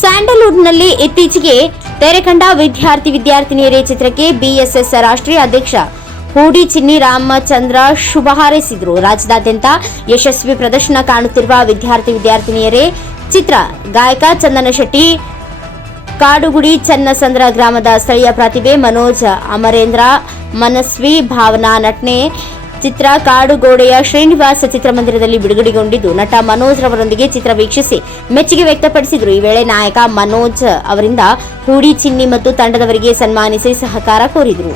ಸ್ಯಾಂಡಲ್ವುಡ್ನಲ್ಲಿ ಇತ್ತೀಚೆಗೆ ತೆರೆಕಂಡ ವಿದ್ಯಾರ್ಥಿ ವಿದ್ಯಾರ್ಥಿನಿಯರೇ ಚಿತ್ರಕ್ಕೆ ಬಿಎಸ್ಎಸ್ ರಾಷ್ಟ್ರೀಯ ಅಧ್ಯಕ್ಷ ಹೂಡಿ ಚಿನ್ನಿ ರಾಮಚಂದ್ರ ಶುಭ ಹಾರೈಸಿದರು. ರಾಜ್ಯದಾದ್ಯಂತ ಯಶಸ್ವಿ ಪ್ರದರ್ಶನ ಕಾಣುತ್ತಿರುವ ವಿದ್ಯಾರ್ಥಿ ವಿದ್ಯಾರ್ಥಿನಿಯರೇ ಚಿತ್ರ ಗಾಯಕ ಚಂದನ ಶೆಟ್ಟಿ, ಕಾಡುಗುಡಿ ಚನ್ನಸಂದ್ರ ಗ್ರಾಮದ ಸ್ಥಳೀಯ ಪ್ರತಿಭೆ ಮನೋಜ್ ಅಮರೇಂದ್ರ, ಮನಸ್ವಿ ಭಾವನಾ ನಟ್ನೆ ಚಿತ್ರ ಕಾಡುಗೋಡೆಯ ಶ್ರೀನಿವಾಸ ಚಿತ್ರಮಂದಿರದಲ್ಲಿ ಬಿಡುಗಡೆಗೊಂಡಿದ್ದು, ನಟ ಮನೋಜ್ ರವರೊಂದಿಗೆ ಚಿತ್ರ ವೀಕ್ಷಿಸಿ ಮೆಚ್ಚುಗೆ ವ್ಯಕ್ತಪಡಿಸಿದರು. ಈ ವೇಳೆ ನಾಯಕ ಮನೋಜ್ ಅವರಿಂದ ಹೂಡಿ ಚಿನ್ನಿ ಮತ್ತು ತಂಡದವರಿಗೆ ಸನ್ಮಾನಿಸಿ ಸಹಕಾರ ಕೋರಿದರು.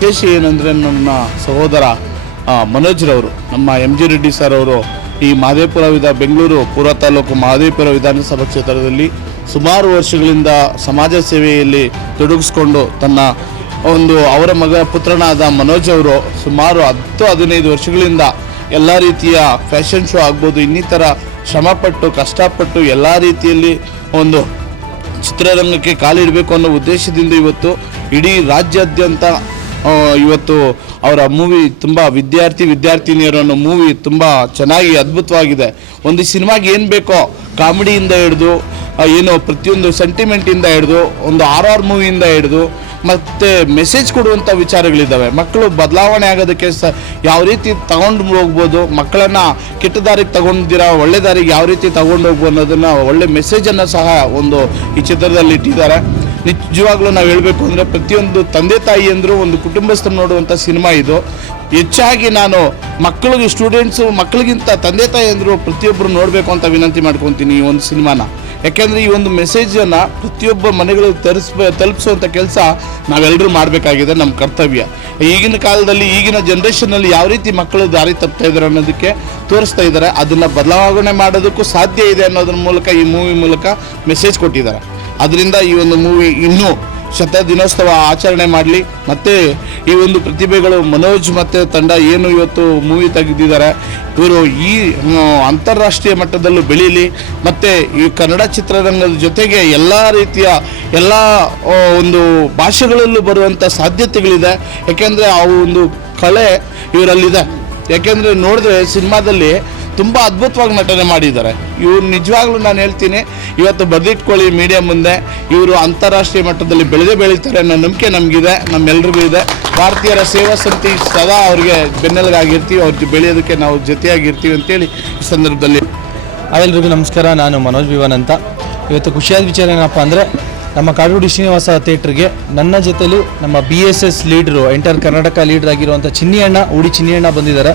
ವಿಶೇಷ ಏನಂದರೆ ನನ್ನ ಸಹೋದರ ಮನೋಜ್ರವರು, ನಮ್ಮ ಎಂ ಜಿ ರೆಡ್ಡಿ ಸರ್ ಅವರು ಈ ಮಾದೇಪುರ ವಿಧ, ಬೆಂಗಳೂರು ಪೂರ್ವ ತಾಲೂಕು ಮಾದೇಪುರ ವಿಧಾನಸಭಾ ಕ್ಷೇತ್ರದಲ್ಲಿ ಸುಮಾರು ವರ್ಷಗಳಿಂದ ಸಮಾಜ ಸೇವೆಯಲ್ಲಿ ತೊಡಗಿಸ್ಕೊಂಡು ತನ್ನ ಒಂದು ಅವರ ಮಗ ಪುತ್ರನಾದ ಮನೋಜ್ ಅವರು ಸುಮಾರು ಹತ್ತು, ಹದಿನೈದು ವರ್ಷಗಳಿಂದ ಎಲ್ಲ ರೀತಿಯ ಫ್ಯಾಷನ್ ಶೋ ಆಗ್ಬೋದು, ಇನ್ನಿತರ ಶ್ರಮಪಟ್ಟು, ಕಷ್ಟಪಟ್ಟು ಎಲ್ಲ ರೀತಿಯಲ್ಲಿ ಒಂದು ಚಿತ್ರರಂಗಕ್ಕೆ ಕಾಲಿಡಬೇಕು ಅನ್ನೋ ಉದ್ದೇಶದಿಂದ ಇವತ್ತು ಇಡೀ ರಾಜ್ಯಾದ್ಯಂತ ಇವತ್ತು ಅವರ ಮೂವಿ ತುಂಬ ವಿದ್ಯಾರ್ಥಿ, ವಿದ್ಯಾರ್ಥಿನಿಯರು ಅನ್ನೋ ಮೂವಿ ತುಂಬ ಚೆನ್ನಾಗಿ, ಅದ್ಭುತವಾಗಿದೆ. ಒಂದು ಸಿನಿಮಾಗೆ ಏನು ಬೇಕೋ ಕಾಮಿಡಿಯಿಂದ ಹಿಡಿದು ಏನು ಪ್ರತಿಯೊಂದು ಸೆಂಟಿಮೆಂಟಿಂದ ಹಿಡಿದು, ಒಂದು ಆರ್ ಆರ್ ಮೂವಿಯಿಂದ ಹಿಡಿದು, ಮತ್ತು ಮೆಸೇಜ್ ಕೊಡುವಂಥ ವಿಚಾರಗಳಿದ್ದಾವೆ. ಮಕ್ಕಳು ಬದಲಾವಣೆ ಆಗೋದಕ್ಕೆ ಸ, ಯಾವ ರೀತಿ ತಗೊಂಡು ಹೋಗ್ಬೋದು, ಮಕ್ಕಳನ್ನು ಕೆಟ್ಟ ದಾರಿಗೆ ತಗೊಂಡಿದ್ದೀರಾ, ಒಳ್ಳೆ ದಾರಿಗೆ ಯಾವ ರೀತಿ ತಗೊಂಡು ಹೋಗ್ಬೋದು ಅನ್ನೋದನ್ನು ಒಳ್ಳೆ ಮೆಸೇಜನ್ನು ಸಹ ಒಂದು ಈ ಚಿತ್ರದಲ್ಲಿ ಇಟ್ಟಿದ್ದಾರೆ. ನಿಜವಾಗ್ಲೂ ನಾವು ಹೇಳಬೇಕು ಅಂದರೆ ಪ್ರತಿಯೊಂದು ತಂದೆ ತಾಯಿ ಅಂದರು ಒಂದು ಕುಟುಂಬಸ್ಥರು ನೋಡುವಂಥ ಸಿನಿಮಾ ಇದು. ಹೆಚ್ಚಾಗಿ ನಾನು ಮಕ್ಕಳಿಗೆ ಸ್ಟೂಡೆಂಟ್ಸು ಮಕ್ಕಳಿಗಿಂತ ತಂದೆ ತಾಯಿ ಅಂದರು ಪ್ರತಿಯೊಬ್ಬರು ನೋಡಬೇಕು ಅಂತ ವಿನಂತಿ ಮಾಡ್ಕೊತೀನಿ ಈ ಒಂದು ಸಿನಿಮಾನ. ಯಾಕೆಂದರೆ ಈ ಒಂದು ಮೆಸೇಜನ್ನು ಪ್ರತಿಯೊಬ್ಬ ಮನೆಗಳು ತರಿಸ ತಲುಪಿಸುವಂಥ ಕೆಲಸ ನಾವೆಲ್ಲರೂ ಮಾಡಬೇಕಾಗಿದೆ ನಮ್ಮ ಕರ್ತವ್ಯ. ಈಗಿನ ಕಾಲದಲ್ಲಿ ಈಗಿನ ಜನ್ರೇಷನ್ನಲ್ಲಿ ಯಾವ ರೀತಿ ಮಕ್ಕಳು ದಾರಿ ತಪ್ತಾ ಇದ್ದಾರೆ ಅನ್ನೋದಕ್ಕೆ ತೋರಿಸ್ತಾ ಇದ್ದಾರೆ. ಅದನ್ನು ಬದಲಾವಣೆ ಮಾಡೋದಕ್ಕೂ ಸಾಧ್ಯ ಇದೆ ಅನ್ನೋದ್ರ ಮೂಲಕ ಈ ಮೂವಿ ಮೂಲಕ ಮೆಸೇಜ್ ಕೊಟ್ಟಿದ್ದಾರೆ. ಅದರಿಂದ ಈ ಒಂದು ಮೂವಿ ಇನ್ನೂ ಶತ ದಿನೋತ್ಸವ ಆಚರಣೆ ಮಾಡಲಿ. ಮತ್ತು ಈ ಒಂದು ಪ್ರತಿಭೆಗಳು ಮನೋಜ್ ಮತ್ತು ತಂಡ ಏನು ಇವತ್ತು ಮೂವಿ ತೆಗೆದಿದ್ದಾರೆ. ಇವರು ಈ ಅಂತಾರಾಷ್ಟ್ರೀಯ ಮಟ್ಟದಲ್ಲೂ ಬೆಳೀಲಿ. ಮತ್ತು ಈ ಕನ್ನಡ ಚಿತ್ರರಂಗದ ಜೊತೆಗೆ ಎಲ್ಲ ರೀತಿಯ ಎಲ್ಲ ಒಂದು ಭಾಷೆಗಳಲ್ಲೂ ಬರುವಂಥ ಸಾಧ್ಯತೆಗಳಿದೆ. ಯಾಕೆಂದರೆ ಆ ಒಂದು ಕಳೆ ಇವರಲ್ಲಿದೆ. ಯಾಕೆಂದರೆ ನೋಡಿದ್ರೆ ಸಿನಿಮಾದಲ್ಲಿ ತುಂಬ ಅದ್ಭುತವಾಗಿ ನಟನೆ ಮಾಡಿದ್ದಾರೆ. ಇವ್ರು ನಿಜವಾಗ್ಲೂ ನಾನು ಹೇಳ್ತೀನಿ, ಇವತ್ತು ಬದಿಟ್ಕೊಳ್ಳಿ ಮೀಡಿಯಾ ಮುಂದೆ ಇವರು ಅಂತಾರಾಷ್ಟ್ರೀಯ ಮಟ್ಟದಲ್ಲಿ ಬೆಳೆದೇ ಬೆಳೀತಾರೆ ಅನ್ನೋ ನಂಬಿಕೆ ನಮಗಿದೆ, ನಮ್ಮೆಲ್ರಿಗೂ ಇದೆ. ಭಾರತೀಯರ ಸೇವಾ ಸಮಿತಿ ಸದಾ ಅವ್ರಿಗೆ ಬೆನ್ನೆಲುಗಾಗಿರ್ತೀವಿ ಅವ್ರ ಬೆಳೆಯೋದಕ್ಕೆ ನಾವು ಜೊತೆಯಾಗಿರ್ತೀವಿ ಅಂತೇಳಿ ಈ ಸಂದರ್ಭದಲ್ಲಿ. ಎಲ್ರಿಗೂ ನಮಸ್ಕಾರ, ನಾನು ಮನೋಜ್ ವಿವನ್ ಅಂತ. ಇವತ್ತು ಖುಷಿಯಾದ ವಿಚಾರ ಏನಪ್ಪ ಅಂದರೆ ನಮ್ಮ ಕಾಡುಗುಡಿ ಶ್ರೀನಿವಾಸ ಥಿಯೇಟ್ರಿಗೆ ನನ್ನ ಜೊತೆಲಿ ನಮ್ಮ ಬಿ ಎಸ್ ಎಸ್ ಲೀಡ್ರು ಎಂಟೈರ್ ಕರ್ನಾಟಕ ಲೀಡರ್ ಆಗಿರುವಂಥ ಚಿನ್ನಿಯಣ್ಣ, ಉಡಿ ಚಿನ್ನಿ ಅಣ್ಣ ಬಂದಿದ್ದಾರೆ.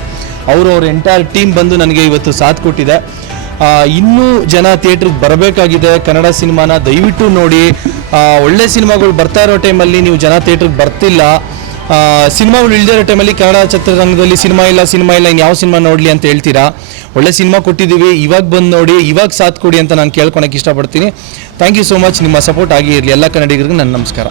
ಅವರು ಅವ್ರ ಎಂಟೈರ್ ಟೀಮ್ ಬಂದು ನನಗೆ ಇವತ್ತು ಸಾಥ್ ಕೊಟ್ಟಿದೆ. ಇನ್ನೂ ಜನ ಥಿಯೇಟ್ರಿಗೆ ಬರಬೇಕಾಗಿದೆ. ಕನ್ನಡ ಸಿನಿಮಾನ ದಯವಿಟ್ಟು ನೋಡಿ. ಒಳ್ಳೆ ಸಿನಿಮಾಗಳು ಬರ್ತಾ ಇರೋ ಟೈಮಲ್ಲಿ ನೀವು ಜನ ಥಿಯೇಟ್ರಿಗೆ ಬರ್ತಿಲ್ಲ. ಸಿನಿಮಾಗಳು ಇಲ್ದೇ ಟೈಮಲ್ಲಿ ಕನ್ನಡ ಚಿತ್ರರಂಗದಲ್ಲಿ ಸಿನಿಮಾ ಇಲ್ಲ ಸಿನಿಮಾ ಇಲ್ಲ ಇನ್ನು ಯಾವ ಸಿನಿಮಾ ನೋಡಲಿ ಅಂತ ಹೇಳ್ತೀರಾ? ಒಳ್ಳೆ ಸಿನಿಮಾ ಕೊಟ್ಟಿದ್ದೀವಿ, ಇವಾಗ ಬಂದು ನೋಡಿ, ಇವಾಗ ಸಾಥ್ ಕೊಡಿ ಅಂತ ನಾನು ಕೇಳ್ಕೊಳಕ್ಕೆ ಇಷ್ಟಪಡ್ತೀನಿ. ಥ್ಯಾಂಕ್ ಯು ಸೋ ಮಚ್ ನಿಮ್ಮ ಸಪೋರ್ಟ್ ಆಗಿ ಇರಲಿ ಎಲ್ಲ ಕನ್ನಡಿಗರಿಗೂ ನನ್ನ ನಮಸ್ಕಾರ.